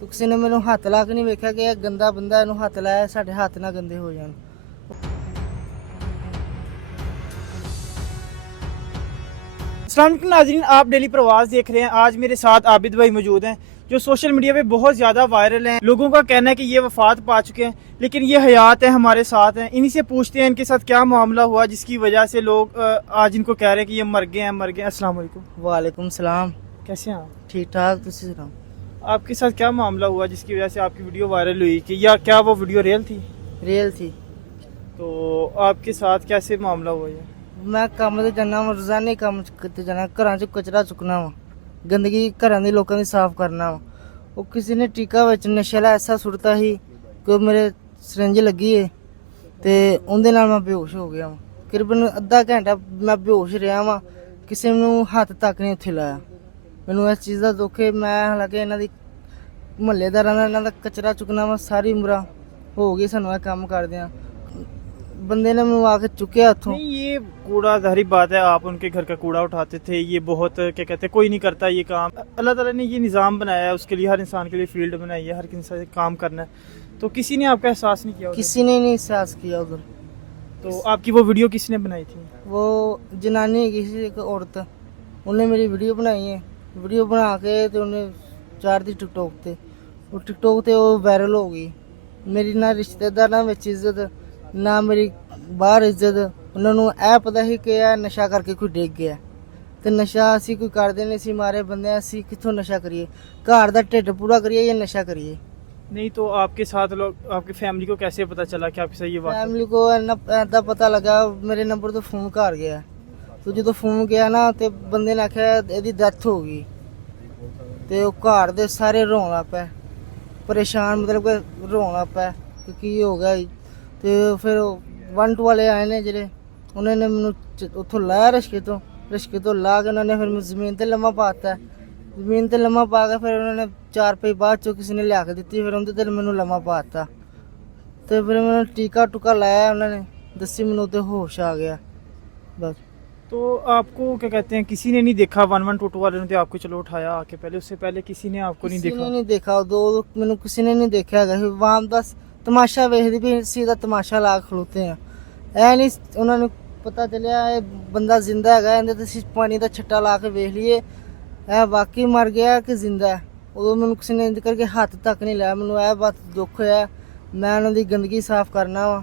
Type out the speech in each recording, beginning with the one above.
तो किसी ने मैंने हत्थ ला के नहीं वेख्या कि यह गंदा बंदा इनू हत्थ लाया साडे हत्थ ना गंदे हो जान। अस्सलाम वालेकुम नाज़रीन, आप डेली प्रवास देख रहे हैं। आज मेरे साथ आबिद भाई मौजूद हैं जो सोशल मीडिया पे बहुत ज़्यादा वायरल हैं। लोगों का कहना है कि ये वफात पा चुके हैं, लेकिन ये हयात है, हमारे साथ हैं। इन्हीं से पूछते हैं इनके साथ क्या मामला हुआ जिसकी वजह से लोग आज इनको कह रहे हैं कि ये मर गए हैं, मर गए हैं। अस्सलाम वालेकुम। वालेकुम सलाम। कैसे हैं आप? ठीक ठाक तुसी सुनाओ। आपके साथ क्या मामला हुआ जिसकी वजह से आपकी वीडियो वायरल हुई कि या क्या वो वीडियो रियल थी? रियल थी। तो आपके साथ कैसे मामला हुआ ये? मैं काम ते जाना वा, रोजाना काम करते जाना, घरां च कचरा चुकना वा, गंदगी घरां दी लोकां दी साफ करना वा। वो किसी ने टीका विच नशे दा ऐसा सुट्टा ही कि मेरे सिरिंज लगी है ते उंदे नाल मैं बेहोश हो गया वा। तकरीबन अद्धा घंटा मैं बेहोश रहा वा, किसी ने हत्थ तक नहीं उत्थे लाया। मैनू इस चीज़ का दुख है। मैं हालांकि इन्हां दी मुहल्लेदारां दा इन्हां दा कचरा चुकना वा सारी उम्र हो गई सानू काम करदियां। बंदे ने मैनू आके चुकया उत्थों। नहीं, ये कूड़ाधारी बात है, आप उनके घर का कूड़ा उठाते थे, ये बहुत क्या कहते हैं, कोई नहीं करता ये काम। अल्लाह ताला ने ये निज़ाम बनाया है, उसके लिए हर इंसान के लिए फील्ड बनाई है, हर इंसान काम करना है। तो किसी ने आपका एहसास नहीं किया उधर? किसी ने नहीं एहसास किया उधर। तो आपकी वो वीडियो किसने बनाई थी? वो जनानी है किसी एक औरत, उन्हें मेरी वीडियो बनाई है। वीडियो बना के तो उन्हें चार दी टिकटॉक ते, वो टिकटॉक ते वो वायरल हो गई। मेरी ना रिश्तेदारां विच इज्जत ना मेरी बाहर इज्जत। उन्होंने ਇਹ पता ही कि ਇਹ नशा करके कोई डिग गया ਤੇ ਨਸ਼ਾ ਅਸੀਂ ਕੋਈ ਕਰਦੇ ਨਹੀਂ ਸੀ। ਮਾਰੇ ਬੰਦੇ ਅਸੀਂ ਕਿੱਥੋਂ ਨਸ਼ਾ ਕਰੀਏ? ਘਰ ਦਾ ਢਿੱਡ ਪੂਰਾ ਕਰੀਏ ਜਾਂ ਨਸ਼ਾ करिए? नहीं तो आपके साथ लोग, आपकी फैमिली को कैसे पता चला कि आपके साथ ये बात? फैमिली को ऐदा पता लगा, मेरे नंबर तो फोन घर गया। तो जो फोन गया ना तो बंदे ने आख्या ਇਹਦੀ ਡੈਥ ਹੋ ਗਈ ਤੇ ਉਹ ਘਰ ਦੇ ਸਾਰੇ ਰੋਣ ਲੱਗ ਪਏ, ਪਰੇਸ਼ਾਨ मतलब कि ਰੋਣ ਲੱਗ ਪਏ ਕਿ ਕੀ ਹੋ ਗਿਆ। ਤੇ ਫਿਰ 1-2 ਵਾਲੇ ਆਏ ਨੇ ਜਿਹੜੇ, ਉਹਨਾਂ ਨੇ ਮੈਨੂੰ ਉੱਥੋਂ ਲਾਇਆ ਰਿਸ਼ਕੇ ਤੋਂ ਲਾ ਕੇ ਉਹਨਾਂ ਨੇ ਫਿਰ ਮੈਨੂੰ ਜ਼ਮੀਨ ਤੇ ਲੰਮਾ ਪਾਤਾ। ਜ਼ਮੀਨ ਤੇ ਲੰਮਾ ਪਾ ਕੇ ਫਿਰ ਉਹਨਾਂ ਨੇ 4 ਰੁਪਏ ਬਾਅਦ ਚੋਂ ਕਿਸੇ ਨੇ ਲਿਆ ਕੇ ਦਿੱਤੀ, ਫਿਰ ਉਹਦੇ ਤੇ ਮੈਨੂੰ ਲੰਮਾ ਪਾਤਾ। ਤੇ ਫਿਰ ਮੈਨੂੰ ਟੀਕਾ ਟੁਕਾ ਲਾਇਆ ਉਹਨਾਂ ਨੇ, ਦੱਸੀ ਮੈਨੂੰ ਤੇ ਹੋਸ਼ ਆ ਗਿਆ बस। तो आपको क्या कहते हैं, किसी ने नहीं देखा? 112 वाले ने तो आपको चलो उठाया आके, पहले उससे पहले किसी ने आपको नहीं किसी देखा? ने नहीं देखा दो, मैंने किसी ने नहीं देखा है। वहाँ बस तमाशा वेखदी भी सीधा तमाशा ला खलोते हैं। ऐ नहीं उन्होंने पता चलिया ये बंदा जिंदा है, इहदे ते असीं पानी का छट्टा ला के वेख लीए ऐ वाकई मर गया कि जिंदा है। उदों मैनूं किसी ने करके हत्थ तक नहीं लाया। मैनूं ऐ बात दुख होया, मैं उन्हां दी गंदगी साफ करना वा।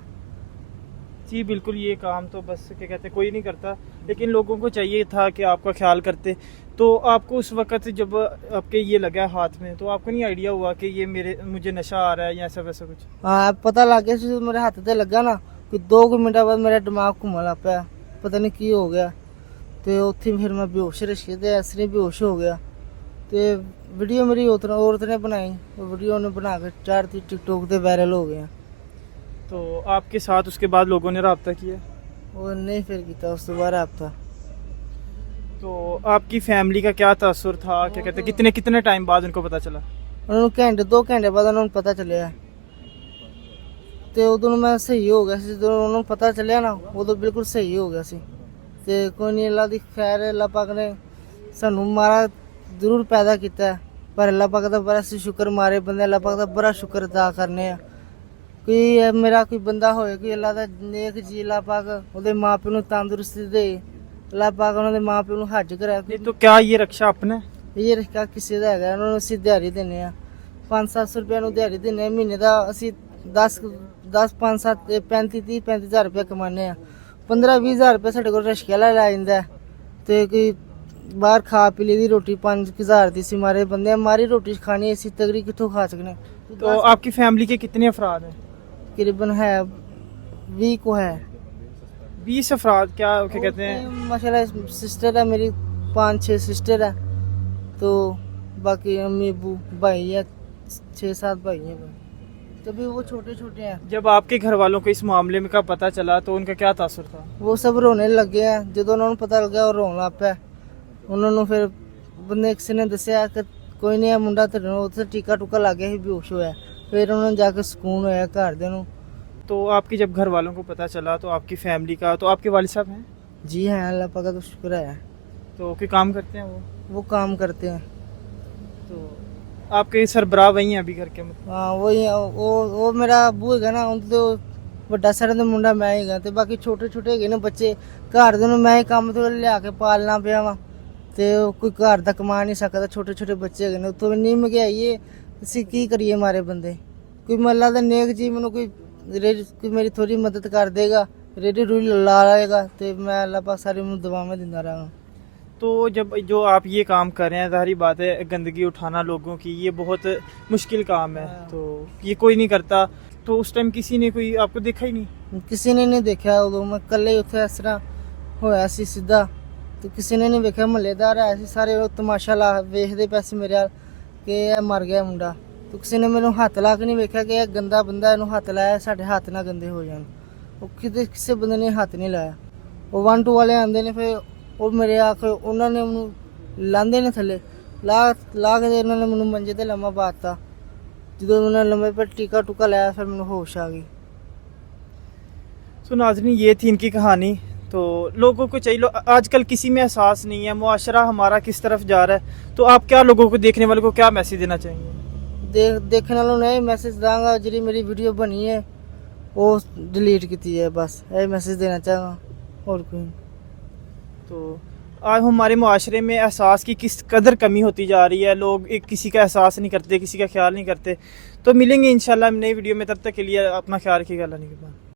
जी बिल्कुल, ये काम तो बस क्या कहते हैं कोई नहीं करता, लेकिन लोगों को चाहिए था कि आपका ख्याल करते। तो आपको उस वक़्त जब आपके ये लगा हाथ में, तो आपको नहीं आइडिया हुआ कि ये मुझे नशा आ रहा है या ऐसा वैसा कुछ? हाँ पता लग गया सी, मेरे हत्थ ते लगा ना कि 2 मिनट बाद मेरा दिमाग घूमन लग पिया, पता नहीं की हो गया। तो उत्थे फिर मैं बेहोश रिश्के ते ऐसे बेहोश हो गया। तो वीडियो मेरी औरत ने बनाई, वीडियो ने बना के 4 टिकटॉक ते वायरल हो गया। तो आपके साथ उसके बाद लोगों ने रब्ता किया? वो नहीं फिर किया उस दोबारा हफ्ता। तो आपकी फैमिली का क्या तासुर था, क्या कहते हैं, कितने कितने टाइम बाद उनको पता चला? उन्होंने घंटे 2 घंटे बाद उन्होंने पता चलिया। तो उदों मैं सही हो गया सी, जो उन्होंने पता चलिया ना उदों बिल्कुल सही हो गया सी। ते कोई नहीं, अल्लाह दी खैर है। अल्लाह पाक ने सानू मारा जरूर पैदा किया, पर अल्लाह पाक दा बड़ा शुक्र मारे बंदे, अल्लाह पाक दा बड़ा शुक्र अदा करने आ। कोई मेरा कोई बंदा होए कोई अल्लाह दा नेक जी, अल्लाह पाक ਉਹਦੇ ਮਾਪਿਆਂ ਨੂੰ ਤੰਦਰੁਸਤੀ ਦੇ, अल्लाह पाक ਉਹਨਾਂ ਦੇ ਮਾਪਿਆਂ ਨੂੰ ਹੱਜ ਕਰਾ। नहीं तो क्या ये रक्षा अपने? ਇਹ ਰਿਸ਼ਕਾ ਕਿਸੇ ਦਾ ਹੈਗਾ, ਉਹਨਾਂ ਨੂੰ ਅਸੀਂ ਦਿਹਾੜੀ ਦਿੰਦੇ ਆ 500-700 ਰੁਪਏ ਨੂੰ ਦਿਹਾੜੀ ਦਿੰਦੇ ਆ ਮਹੀਨੇ ਦਾ। ਅਸੀਂ 10 5-7 35,000 ਰੁਪਏ ਕਮਾਉਂਦੇ ਆ। 15-20 ਹਜ਼ਾਰ ਰੁਪਏ ਸਾਡੇ ਕੋਲ ਰਿਸ਼ਕੇ ਵਾਲਾ ਲੈ ਜਾਂਦਾ ਤੇ ਕੋਈ ਬਾਹਰ ਖਾ ਪੀ ਲਈ ਦੀ ਰੋਟੀ 5,000 ਦੀ ਸੀ। ਮਾਰੇ ਬੰਦੇ ਮਾਰੀ ਰੋਟੀ ਖਾਣੀ, ਅਸੀਂ ਤਗੜੀ ਕਿੱਥੋਂ ਖਾ ਸਕਨੇ? तो आपकी फैमिली के कितने अफराद हैं? तकरीबन है 20 को है। 20 अफराद। क्या क्या कहते हैं? माशाल्लाह सिस्टर है मेरी, 5-6 सिस्टर है। तो बाकी अम्मी अबू भाई है, 6-7 भाई हैं। तभी वो छोटे छोटे हैं। जब आपके घर वालों को इस मामले में का पता चला तो उनका क्या तासुर था? वो सब रोने लग गए हैं। जो उन्होंने पता लग गया वो रोन लग पिया। उन्होंने फिर बंदे किसी ने दसिया कि कोई नहीं है मुंडा तेरे उत्थे टीका टूका लग गया, बेहोश होया। फिर उन्होंने जाके सुकून होया घरदियां नूं। तो आपकी जब घर वालों को पता चला तो आपकी फैमिली का, तो आपके वालिद साहब हैं? जी हैं, अल्लाह पाक का तो शुक्र है। तो कोई काम करते हैं वो? वो काम करते हैं। तो आपके सरबराह वही हैं अभी घर के मतलब? ਹਾਂ ਉਹ ਮੇਰਾ ਅੱਬੂ ਹੈਗਾ ਨਾ, ਉਹਦੇ ਤੋਂ ਵੱਡਾ ਸਾਰਿਆਂ ਦਾ ਮੁੰਡਾ ਮੈਂ ਹੀ ਹੈਗਾ, ਤੇ ਬਾਕੀ ਛੋਟੇ ਛੋਟੇ ਹੈਗੇ ਨੇ ਬੱਚੇ, ਘਰ ਦੇ ਨੂੰ ਮੈਂ ਹੀ ਕੰਮ ਤੋਂ ਲਿਆ ਕੇ ਪਾਲਣਾ ਪਿਆ ਵਾ, ਤੇ ਉਹ ਕੋਈ ਘਰ ਦਾ ਕਮਾ ਨਹੀਂ ਸਕਦਾ, ਛੋਟੇ ਛੋਟੇ ਬੱਚੇ ਹੈਗੇ ਨੇ, ਉੱਤੋਂ ਇੰਨੀ ਮਹਿੰਗਾਈ ਹੈ, ਅਸੀਂ ਕੀ ਕਰੀਏ ਮਾਰੇ ਬੰਦੇ। ਕੋਈ ਮੱਲਾ ਦਾ ਨੇਕ ਜੀ ਮੈਨੂੰ ਕੋਈ ਕੋਈ ਮੇਰੀ ਥੋੜੀ ਮਦਦ ਕਰ ਦੇਗਾ, ਰੇਡੀ ਰੂੜੀ ਲਾ ਲਏਗਾ, ਤੇ ਮੈਂ ਅੱਲਾਹ ਪਾਕ ਸਾਰੀ ਨੂੰ ਦੁਆਵਾਂ ਦਿੰਦਾ ਰਹਾਂਗਾ। तो जब जो आप ये काम कर रहे हैं, ज़ाहिर बात है गंदगी उठाना लोगों की ये बहुत मुश्किल काम है, तो ये कोई नहीं करता, तो उस टाइम किसी ने कोई आपको देखा ही नहीं? ਕਿਸੇ ਨੇ ਨਹੀਂ ਦੇਖਿਆ, ਉਦੋਂ ਮੈਂ ਇਕੱਲੇ ਹੀ ਉੱਥੇ ਇਸ ਤਰ੍ਹਾਂ ਹੋਇਆ ਸੀ ਸਿੱਧਾ, ਤੇ ਕਿਸੇ ਨੇ ਨਹੀਂ ਵੇਖਿਆ, ਮਹੱਲੇਦਾਰ ਆਏ ਸੀ ਸਾਰੇ, ਉਹ ਤਮਾਸ਼ਾ ਲਾ ਵੇਖਦੇ ਪਏ ਸੀ ਮੇਰੇ ਵੱਲ ਕਿ ਇਹ ਮਰ ਗਿਆ ਮੁੰਡਾ, ਤੇ ਕਿਸੇ ਨੇ ਮੈਨੂੰ ਹੱਥ ਲਾ ਕੇ ਨਹੀਂ ਵੇਖਿਆ ਕਿ ਇਹ ਗੰਦਾ ਬੰਦਾ, ਇਹਨੂੰ ਹੱਥ ਲਾਇਆ, ਸਾਡੇ ਹੱਥ ਨਾ ਗੰਦੇ ਹੋ ਜਾਣ। ਉਹ ਕਿਸੇ ਬੰਦੇ ਨੇ ਹੱਥ ਨਹੀਂ ਲਾਇਆ। ਉਹ 1 2 ਵਾਲੇ ਆਉਂਦੇ ਨੇ, ਫਿਰ ਉਹ ਮੇਰੇ ਆ ਕੇ ਉਹਨਾਂ ਨੇ ਉਹਨੂੰ ਲਾਂਦੇ ਨੇ ਥੱਲੇ, ਲਾ ਕੇ ਤੇ ਇਹਨਾਂ ਨੇ ਮੈਨੂੰ ਮੰਜੇ ਤੇ ਲੰਮਾ ਪਾਤਾ। ਜਦੋਂ ਉਹਨਾਂ ਨੇ ਲੰਮੇ ਪਰ ਟੀਕਾ ਟੁਕਾ ਲਾਇਆ, ਫਿਰ ਮੈਨੂੰ ਹੋਸ਼ ਆ गई। तो नाज़रीन ये थी इनकी कहानी। तो लोगों को चाहिए आजकल किसी में एहसास नहीं है, मुआशरा हमारा किस तरफ जा रहा है, तो आप क्या लोगों को, देखने वालों को क्या मैसेज देना चाहेंगे? देखने वालों ने मैसेज दांगा, जी मेरी वीडियो बनी है वो डिलीट की है, बस यही मैसेज देना चाहूँगा और कोई। तो आज हमारे मुआशरे में एहसास की किस कदर कमी होती जा रही है, लोग एक किसी का एहसास नहीं करते, किसी का ख्याल नहीं करते। तो मिलेंगे इंशाल्लाह नई वीडियो में, तब तक के लिए अपना ख्याल रखिएगा। अल्लाह निगहबान।